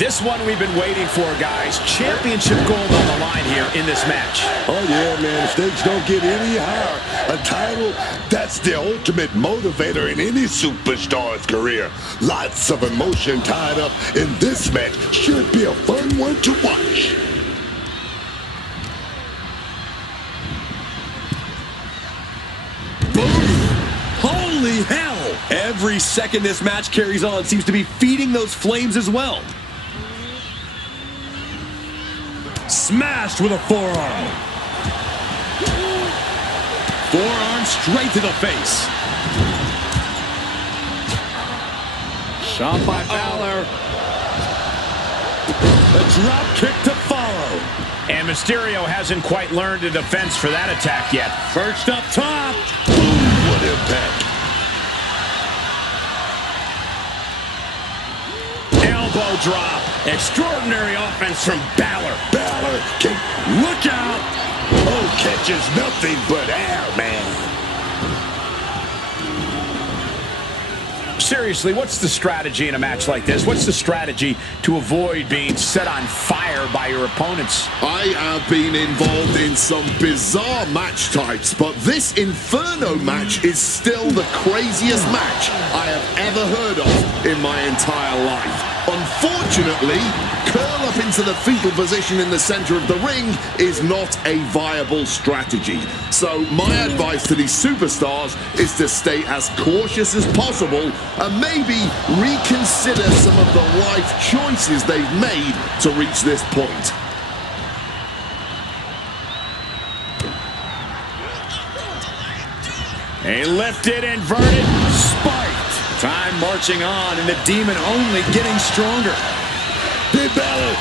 This one we've been waiting for, guys. Championship gold on the line here in this match. Oh, yeah, man. Stakes don't get any higher. A title, that's the ultimate motivator in any superstar's career. Lots of emotion tied up in this match. Should be a fun one to watch. Boom! Holy hell! Every second this match carries on seems to be feeding those flames as well. Smashed with a forearm. Forearm straight to the face. Shot by Balor. A drop kick to follow. And Mysterio hasn't quite learned a defense for that attack yet. Perched up top. Boom, what impact. Elbow drop. Extraordinary offense from Balor. Balor, Look out. oh, catches nothing but air, man. Seriously, what's the strategy in a match like this? What's the strategy to avoid being set on fire by your opponents? I have been involved in some bizarre match types, but this Inferno match is still the craziest match I have ever heard of in my entire life. Unfortunately, curl up into the fetal position in the center of the ring is not a viable strategy. So my advice to these superstars is to stay as cautious as possible and maybe reconsider some of the life choices they've made to reach this point. A lifted, inverted, spiked. Time marching on, and the demon only getting stronger. Big Balor.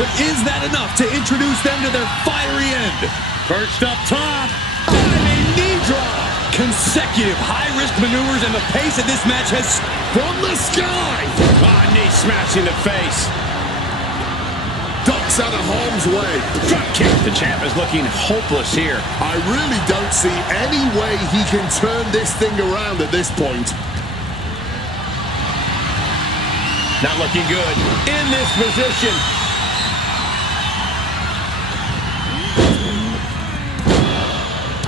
But is that enough to introduce them to their fiery end? Perched up top. Diving knee drop. Consecutive high-risk maneuvers, and the pace of this match has... From the sky! Knee smashing the face. Ducks out of harm's way. Drop kick. The champ is looking hopeless here. I really don't see any way he can turn this thing around at this point. Not looking good. In this position.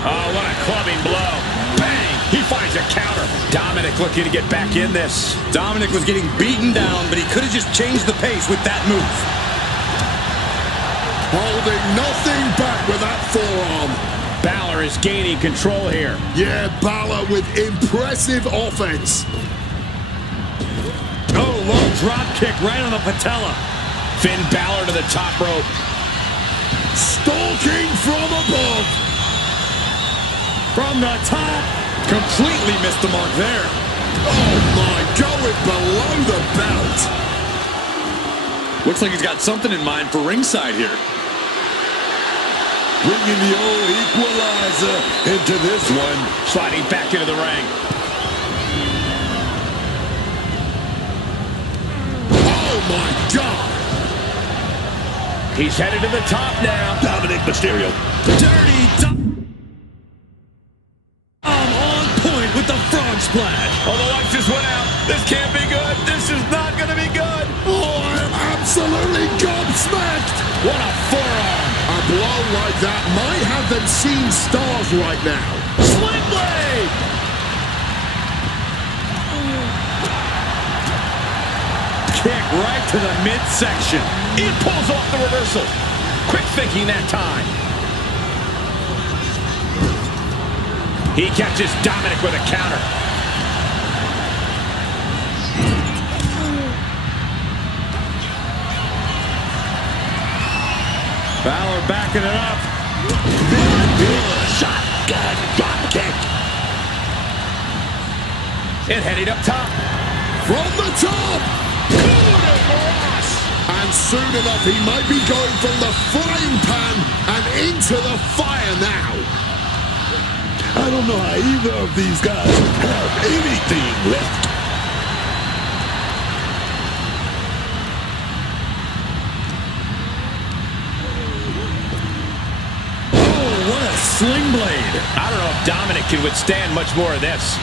Oh, what a clubbing blow. Bang! He finds a counter. Dominic looking to get back in this. Dominic was getting beaten down, but he could have just changed the pace with that move. Holding nothing back with that forearm. Balor is gaining control here. Yeah, Balor with impressive offense. Oh, low drop kick right on the patella. Finn Balor to the top rope. Stalking from above. From the top. Completely missed the mark there. Oh my, going below the belt. Looks like he's got something in mind for ringside here. Bringing the old equalizer into this one. Sliding back into the ring. Oh my God. He's headed to the top now. Dominic Mysterio. Dirty on point with the frog splash. Oh, the lights just went out. This can't be good. This is not going to be good. Oh, I'm absolutely gobsmacked. What a forearm. A blow like that might have them seeing stars right now. Sling blade. Kick right to the midsection. He pulls off the reversal. Quick thinking that time. He catches Dominic with a counter. Balor backing it up. Shotgun drop kick. And heading up top. From the top. And soon enough, he might be going from the frying pan and into the fire now. I don't know how either of these guys have anything left. sling blade. I don't know if Dominic can withstand much more of this.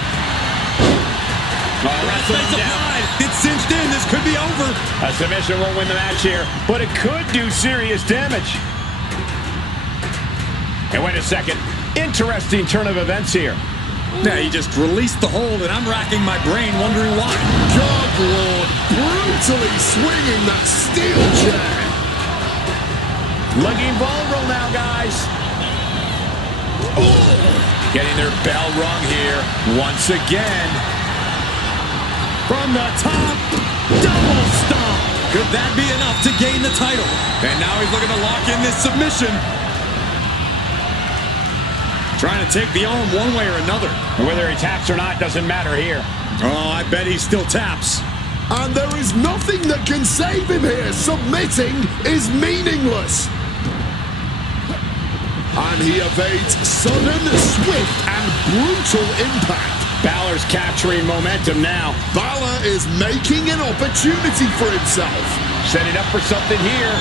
Wrestling him down. It's cinched in. This could be over. A submission won't win the match here, but it could do serious damage. And wait a second. Interesting turn of events here. Now he just released the hold, and I'm racking my brain wondering why. God Lord, brutally swinging that steel chair. Looking vulnerable now, guys. Oh, getting their bell rung here once again. From the top, double stomp. Could that be enough to gain the title? And now he's looking to lock in this submission. Trying to take the arm one way or another. Whether he taps or not doesn't matter here. Oh, I bet he still taps. And there is nothing that can save him here. Submitting is meaningless. And he evades sudden, swift, and brutal impact. Balor's capturing momentum now. Balor is making an opportunity for himself. Setting up for something here.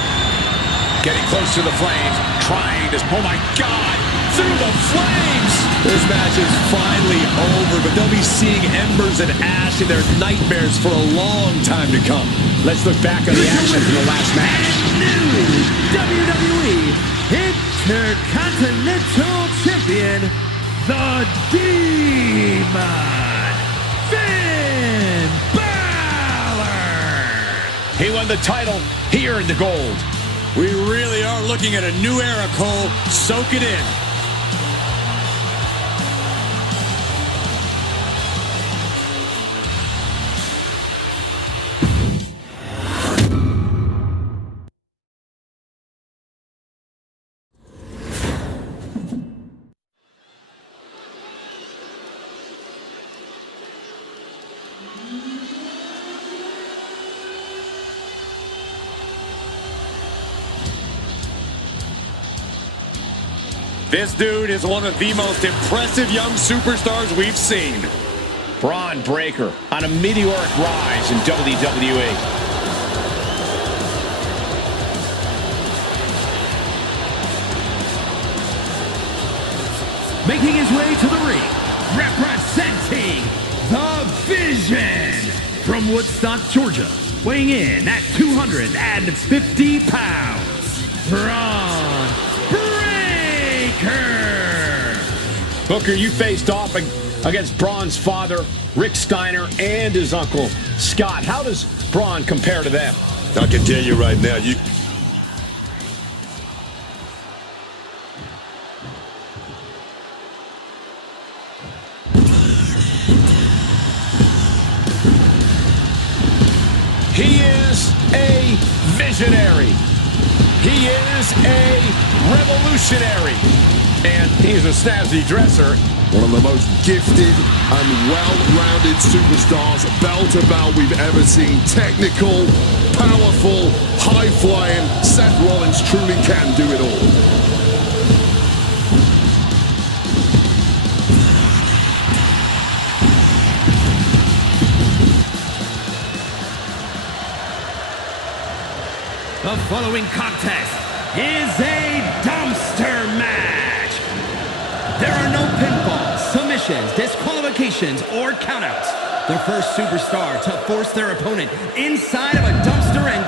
Getting close to the flames. Trying to... Oh, my God! Through the flames! This match is finally over, but they'll be seeing embers and ash in their nightmares for a long time to come. Let's look back on the action from the last match. New WWE Intercontinental Champion, the Demon, Finn Balor. He won the title. He earned the gold. We really are looking at a new era, Cole. Soak it in. This dude is one of the most impressive young superstars we've seen. Braun Breaker on a meteoric rise in WWE. Making his way to the ring, representing the Vision from Woodstock, Georgia, weighing in at 250 pounds, Braun Breaker. Booker, you faced off against Braun's father, Rick Steiner, and his uncle, Scott. How does Braun compare to them? I can tell you right now, He is a visionary. He is a revolutionary. And he's a snazzy dresser. One of the most gifted and well-rounded superstars, bell to bell, we've ever seen. Technical, powerful, high-flying. Seth Rollins truly can do it all. The following contest is a dumpster match. There are no pinfalls, submissions, disqualifications, or countouts. The first superstar to force their opponent inside of a dumpster and...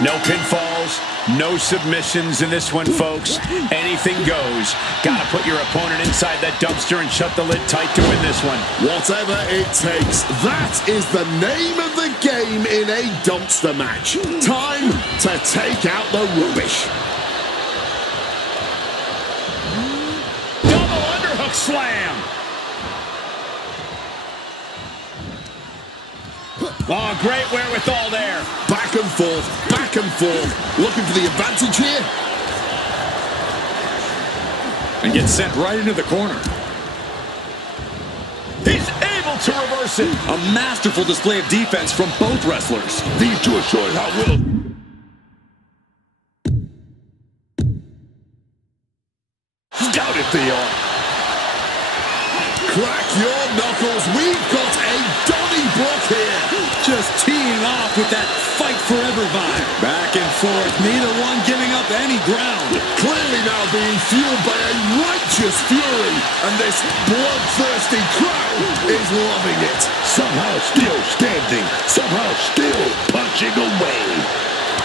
No pinfalls, no submissions in this one, folks. Anything goes. Gotta put your opponent inside that dumpster and shut the lid tight to win this one. Whatever it takes, that is the name of the game in a dumpster match. Time to take out the rubbish. Double underhook slam. Oh, great wherewithal there. Back and forth, looking for the advantage here. And gets sent right into the corner. He's able to reverse it. A masterful display of defense from both wrestlers. these two are showing how well. Scouted the arm. Crack your knuckles. We've got a Donnybrook here. Just teeing off with that fight forever vibe. Back and forth, neither one giving up any ground. Clearly now being fueled by a righteous fury, and this bloodthirsty crowd is loving it. Somehow still standing, somehow still punching away.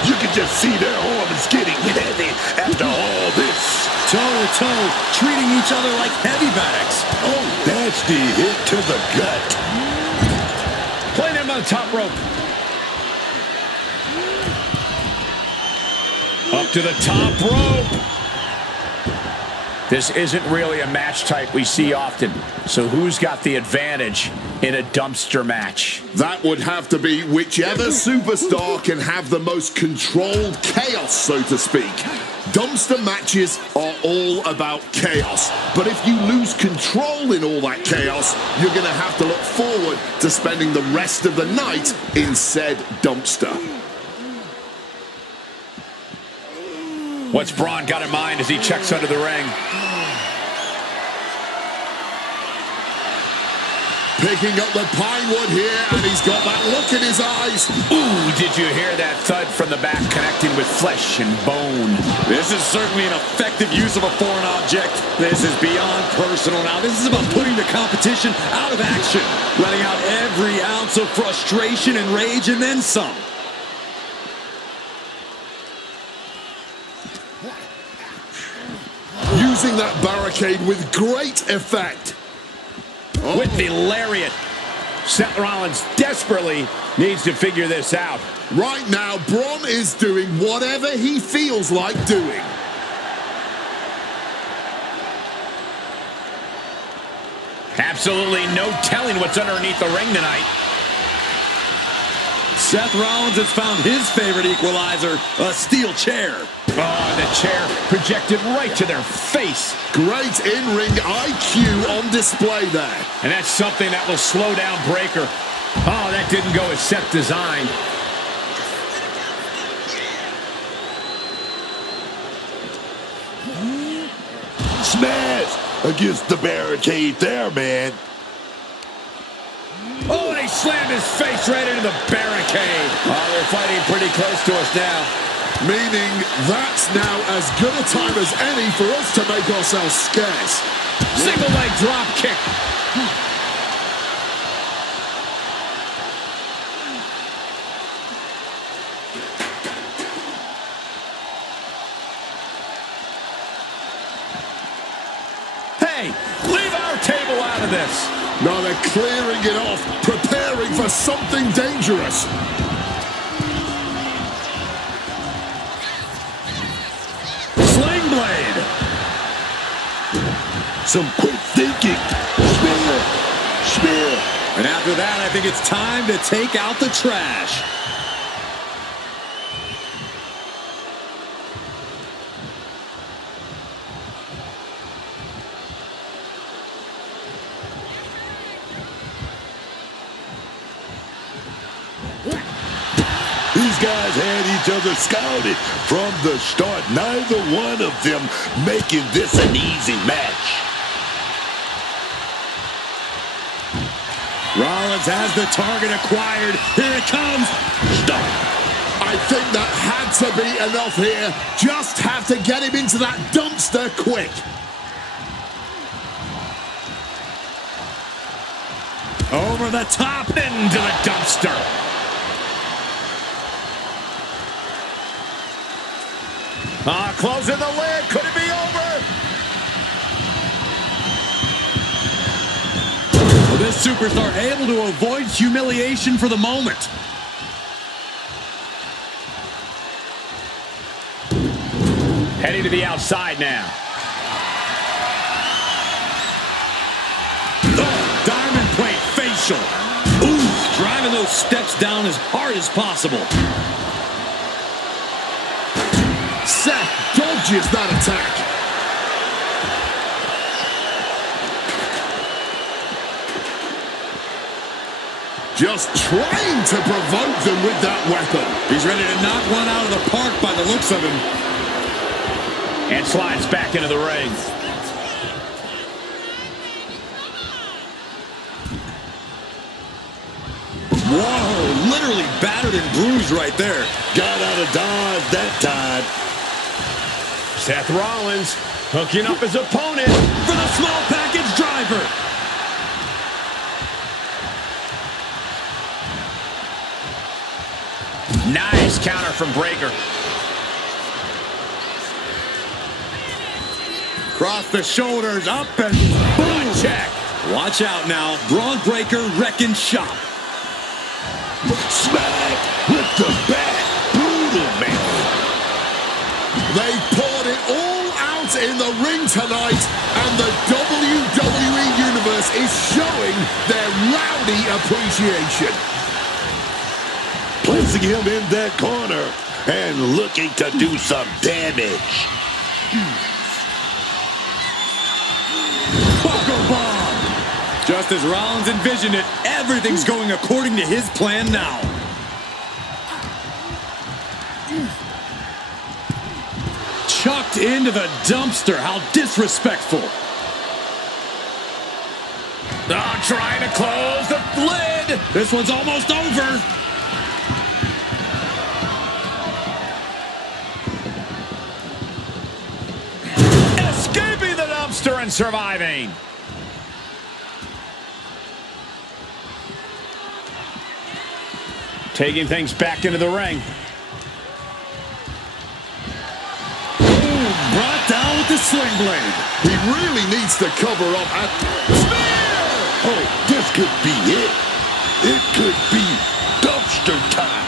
You can just see their arms getting heavy after all this. Toe-to-toe, treating each other like heavy bags. Oh, nasty hit to the gut. Playing him on the top rope. Up to the top rope. This isn't really a match type we see often. So who's got the advantage in a dumpster match? That would have to be whichever superstar can have the most controlled chaos, so to speak. Dumpster matches are all about chaos. But if you lose control in all that chaos, you're going to have to look forward to spending the rest of the night in said dumpster. What's Braun got in mind as he checks under the ring? Picking up the pine wood here, and he's got that look in his eyes. Ooh, did you hear that thud from the back connecting with flesh and bone? This is certainly an effective use of a foreign object. This is beyond personal now. This is about putting the competition out of action, letting out every ounce of frustration and rage, and then some. Using that barricade with great effect. With the lariat. Seth Rollins desperately needs to figure this out. Right now, Braun is doing whatever he feels like doing. Absolutely no telling what's underneath the ring tonight. Seth Rollins has found his favorite equalizer, a steel chair. Oh, the chair projected right to their face. Great in-ring IQ on display there. And that's something that will slow down Breaker. Oh, that didn't go as Seth designed. Smash against the barricade there, man. Oh, and he slammed his face right into the barricade. Oh, they're fighting pretty close to us now. Meaning that's now as good a time as any for us to make ourselves scarce. Single leg drop kick. Hey, leave our table out of this. Now they're clearing it off, preparing for something dangerous. Sling blade. Some quick thinking. Spear. And after that, I think it's time to take out the trash. These guys had each other scouted from the start. Neither one of them making this an easy match. Rollins has the target acquired. Here it comes. Stop. I think that had to be enough here. Just have to get him into that dumpster quick. Over the top. Into the dumpster. Closing the lid. Could it be over? Well, this superstar able to avoid humiliation for the moment. Heading to the outside now. Oh, diamond plate facial. Ooh, driving those steps down as hard as possible. Seth dodges that attack. Just trying to provoke them with that weapon. He's ready to knock one out of the park by the looks of him. And slides back into the ring. Whoa, literally battered and bruised right there. Got out of dodge that time. Seth Rollins hooking up his opponent For the small package driver. Nice counter from Breakker. Cross the shoulders, up and Boom. Check. watch out now. Braun Breaker wrecking shop. Smack with the bat. Brutal, man. They poured it all out in the ring tonight, and the WWE Universe is showing their rowdy appreciation. Placing him in that corner and looking to do some damage. Buckle bomb. Just as Rollins envisioned it, everything's going according to his plan now. Chucked into the dumpster. How disrespectful. Oh, trying to close the lid. This one's almost over. Escaping the dumpster and surviving. Taking things back into the ring. Brought down with the sling blade. He really needs to cover up at... Oh, this could be it. It could be dumpster time.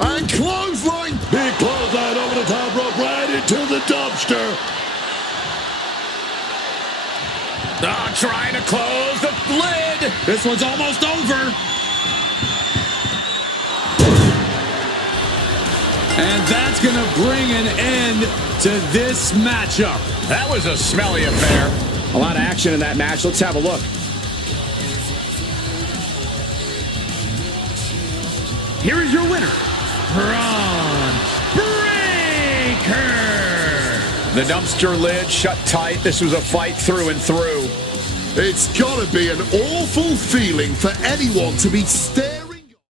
And clothesline. Big clothesline over the top rope, right into the dumpster. Oh, trying to close the lid. This one's almost over. And that's going to bring an end to this matchup. That was a smelly affair. A lot of action in that match. Let's have a look. Here is your winner, Braun Breaker. The dumpster lid shut tight. This was a fight through and through. It's got to be an awful feeling for anyone to be staring